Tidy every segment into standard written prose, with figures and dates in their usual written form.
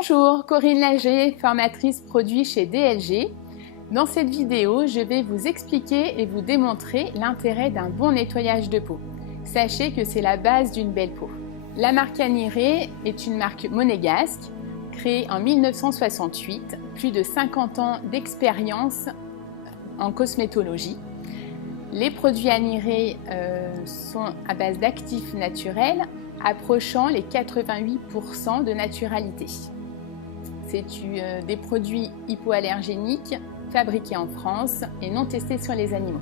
Bonjour, Corinne Lager, formatrice produit chez DLG. Dans cette vidéo, je vais vous expliquer et vous démontrer l'intérêt d'un bon nettoyage de peau. Sachez que c'est la base d'une belle peau. La marque Aniré est une marque monégasque, créée en 1968, plus de 50 ans d'expérience en cosmétologie. Les produits Aniré sont à base d'actifs naturels, approchant les 88% de naturalité. C'est des produits hypoallergéniques fabriqués en France et non testés sur les animaux.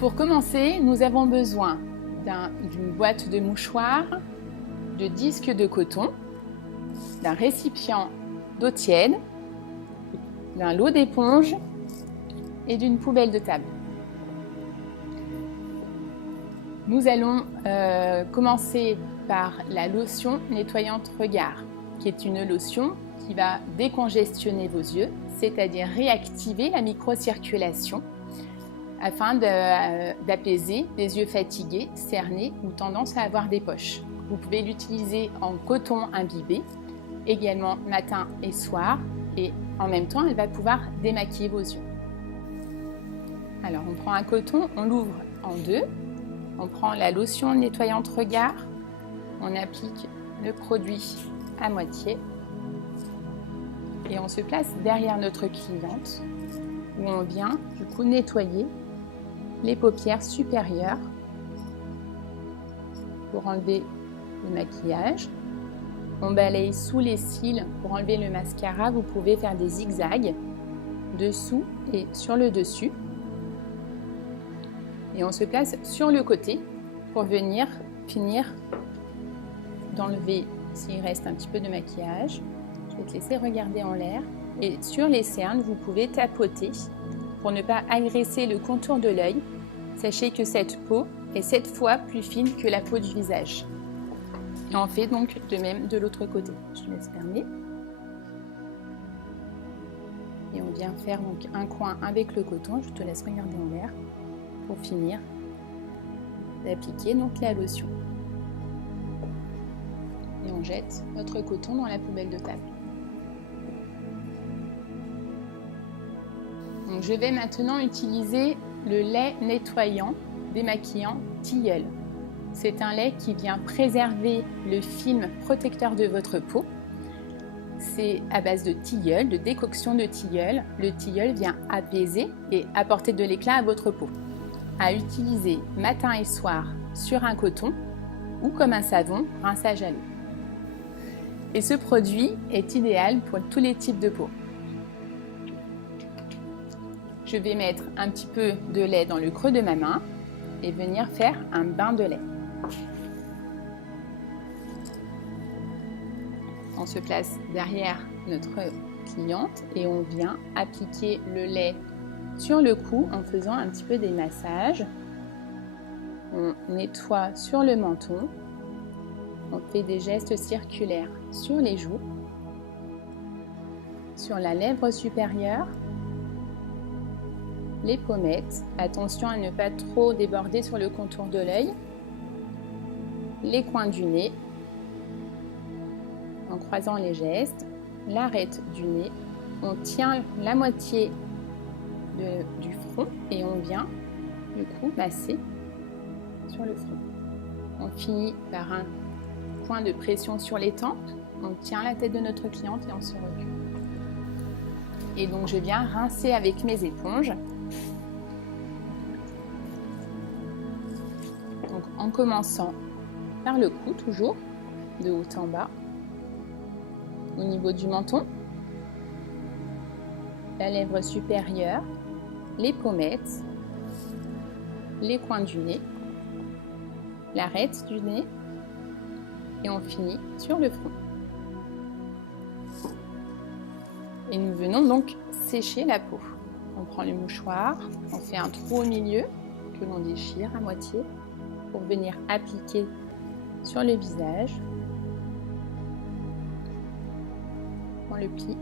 Pour commencer, nous avons besoin d'une boîte de mouchoirs, de disques de coton, d'un récipient d'eau tiède, d'un lot d'éponge et d'une poubelle de table. Nous allons commencer par la lotion nettoyante regard, qui est une lotion qui va décongestionner vos yeux, c'est-à-dire réactiver la microcirculation afin d'apaiser les yeux fatigués, cernés ou tendance à avoir des poches. Vous pouvez l'utiliser en coton imbibé, également matin et soir, et en même temps, elle va pouvoir démaquiller vos yeux. Alors, on prend un coton, on l'ouvre en deux. On prend la lotion nettoyante regard, on applique le produit à moitié et on se place derrière notre cliente où on vient du coup nettoyer les paupières supérieures pour enlever le maquillage. On balaye sous les cils pour enlever le mascara. Vous pouvez faire des zigzags dessous et sur le dessus. Et on se place sur le côté pour venir finir d'enlever s'il reste un petit peu de maquillage. Je vais te laisser regarder en l'air. Et sur les cernes, vous pouvez tapoter pour ne pas agresser le contour de l'œil. Sachez que cette peau est 7 fois plus fine que la peau du visage. Et on fait donc de même de l'autre côté. Je te laisse fermer. Et on vient faire donc un coin avec le coton. Je te laisse regarder en l'air. Pour finir d'appliquer donc la lotion. Et on jette notre coton dans la poubelle de table. Donc je vais maintenant utiliser le lait nettoyant démaquillant Tilleul. C'est un lait qui vient préserver le film protecteur de votre peau. C'est à base de tilleul, de décoction de tilleul. Le tilleul vient apaiser et apporter de l'éclat à votre peau. À utiliser matin et soir sur un coton ou comme un savon, rinçage à l'eau. Et ce produit est idéal pour tous les types de peau. Je vais mettre un petit peu de lait dans le creux de ma main et venir faire un bain de lait. On se place derrière notre cliente et on vient appliquer le lait sur le cou en faisant un petit peu des massages. On nettoie sur le menton. On fait des gestes circulaires sur les joues, sur la lèvre supérieure, les pommettes. Attention à ne pas trop déborder sur le contour de l'œil, les coins du nez, en croisant les gestes, l'arête du nez. On tient la moitié du front et on vient du coup masser sur le front. On finit par un point de pression sur les tempes, on tient la tête de notre cliente et on se recule. Et donc je viens rincer avec mes éponges. Donc en commençant par le cou toujours, de haut en bas, au niveau du menton, la lèvre supérieure, les pommettes, les coins du nez, l'arête du nez et on finit sur le front. Et nous venons donc sécher la peau. On prend le mouchoir, on fait un trou au milieu que l'on déchire à moitié pour venir appliquer sur le visage. On le plie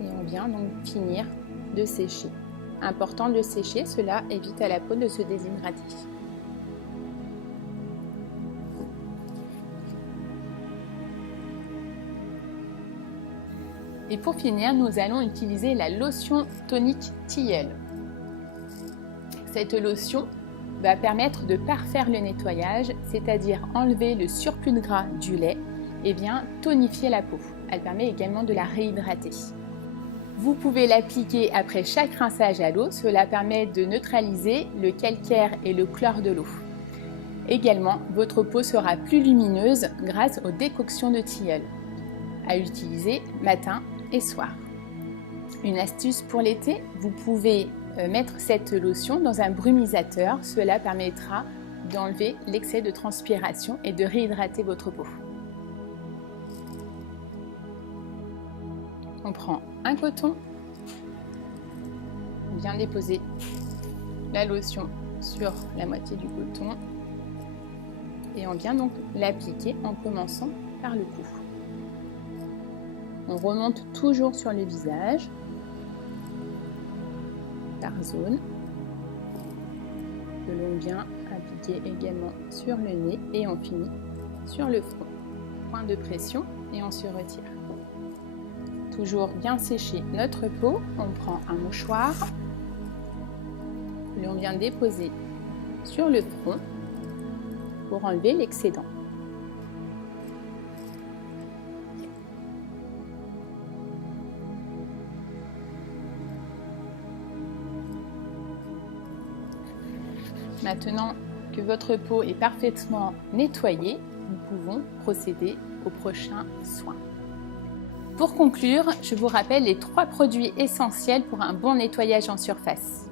et on vient donc finir de sécher. Important de sécher, cela évite à la peau de se déshydrater. Et pour finir, nous allons utiliser la lotion tonique Tilleul. Cette lotion va permettre de parfaire le nettoyage, c'est-à-dire enlever le surplus de gras du lait et bien tonifier la peau. Elle permet également de la réhydrater. Vous pouvez l'appliquer après chaque rinçage à l'eau, cela permet de neutraliser le calcaire et le chlore de l'eau. Également, votre peau sera plus lumineuse grâce aux décoctions de tilleul, à utiliser matin et soir. Une astuce pour l'été, vous pouvez mettre cette lotion dans un brumisateur, cela permettra d'enlever l'excès de transpiration et de réhydrater votre peau. On prend un coton, on vient déposer la lotion sur la moitié du coton et on vient donc l'appliquer en commençant par le cou. On remonte toujours sur le visage, par zone, que l'on vient appliquer également sur le nez et on finit sur le front. Point de pression et on se retire. Toujours bien sécher notre peau, on prend un mouchoir, l'on vient déposer sur le front pour enlever l'excédent. Maintenant que votre peau est parfaitement nettoyée, nous pouvons procéder au prochain soin. Pour conclure, je vous rappelle les 3 produits essentiels pour un bon nettoyage en surface.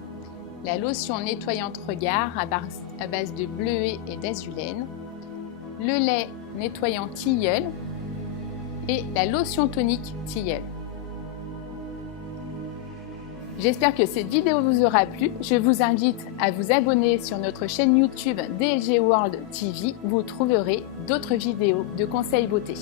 La lotion nettoyante regard à base de bleuet et d'azulène, le lait nettoyant Tilleul et la lotion tonique Tilleul. J'espère que cette vidéo vous aura plu. Je vous invite à vous abonner sur notre chaîne YouTube DLG World TV. Vous trouverez d'autres vidéos de conseils beauté.